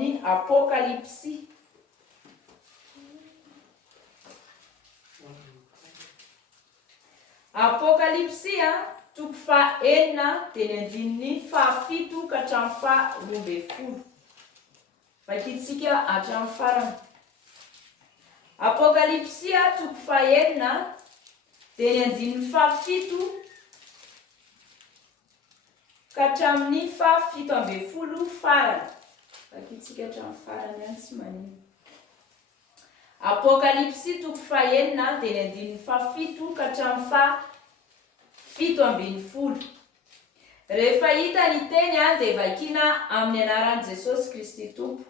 amin'ny Apokalipsy. Apokalipsy toko faha-enina dia ny andininy fahafito ka hatramin'ny faha-12. Vakitsika hatramin'ny farany. Apokalipsy toko faha-enina dia ny andininy fahafito ka hatramin'ny faha-12 farany. Vakitsika hatramin'ny farany ihany tsy manino. Apokalipsy toko faha-enina dia ny andininy fahafito ka hatramin'ny faha-17. Rehefa hita ny teny dia vakiana amin'ny anaran'i Jesosy Kristy Tompo.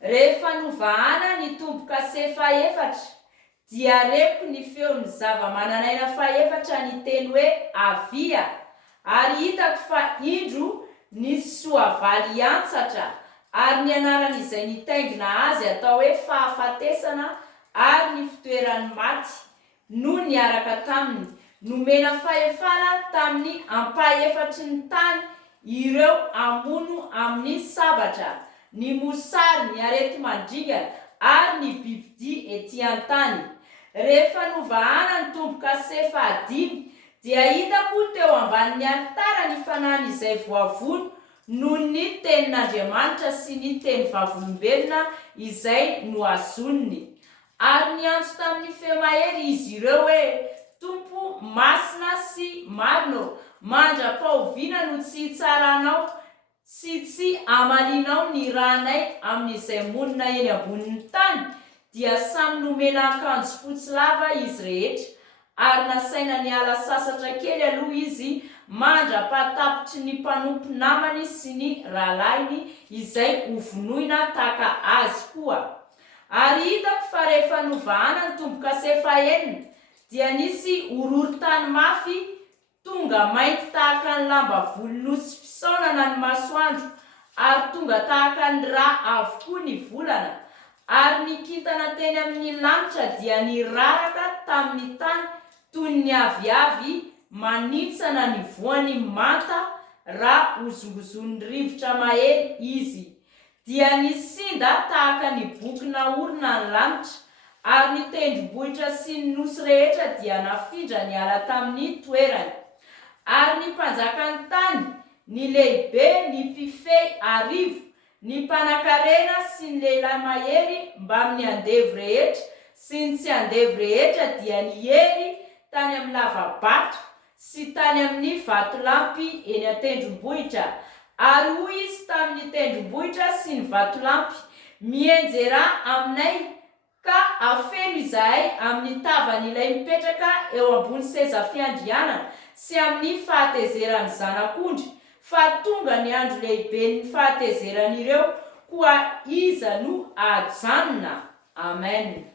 Rehefa novahana ny tombo-kase faha-efatra dia reko ny feon'ny zava-mananaina faha-efatra ny teny hoe avia, ary hitako fa indro nisy soavaly antsatra, ary ny anaran'izay nitaingina azy atao hoe fahafatesana ary ny fitoeran'ny maty no niaraka taminy. Nomena fahefana tamin'ny ampaha-efatry ny tany ireo amono amin'ny sabatra, ny mosary, ny areti-mandringana ary ny bibidia ety an-tany. Rehefa novahana ny tombo-kase faha-5 dia hitako teo ambanin'ny altara ny fanahin'izay voavono noho ny tenin'Andriamanitra sy ny teny vavolombelona izay noazoniny. Ary niantso tamin'ny feo mahery izy ireo hoe: Tompo, masina sy marina, mandra-pahoviana no tsy hitsaranao sy tsy amalinao ny ranay amin'izay monina eny ambonin'ny tany. Dia samy nomena akanjo fotsy lava izy rehetra, ary nasaina niala sasatra kely aloha izy mandra-patapitry ny mpanompo namany sy ny rahalainy izay hovonoina tahaka azy koa. Ary hitako fa rehefa novahana ny tombo-kase faha-enina dia nisy horohoro-tany mafy tonga mainty tahaka ny lamba volonosy fisaonana ny masoandro, ary tonga tahaka ny rà avokoa ny volana. Ary ny kintana teny amin'ny lanitra dia niraraka tamin'ny tany toy ny aviavy manintsana ny voany manta raha hozongozon'ny rivotra mahery izy. Dia nisinda tahaka ny boky naorina ny lanitra, ary ny tendrombohitra sy ny nosy rehetra dia nafindra niala tamin'ny toerany. Ary ny mpanjakan'ny tany, ny lehibe, ny mpifehy arivo, ny mpanan-karena sy ny lehilahy mahery mba amin'ny andevy rehetra sy ny tsy andevy rehetra dia nihery tany amin'ny lavabato sy tany amin'ny vatolampy eny an-tendrombohitra. Ary hoy izy tamin'ny tendrombohitra sy ny vatolampy: mienjera aminay ka afeno izahay amin'ny tavan'ilay mipetraka eo ambony seza fiandrianana sy amin'ny fahatezeran'ny zanak'ondry, fa tonga ny andro lehiben'ny fahatezeran'ireo koa iza no ajanona. Amen.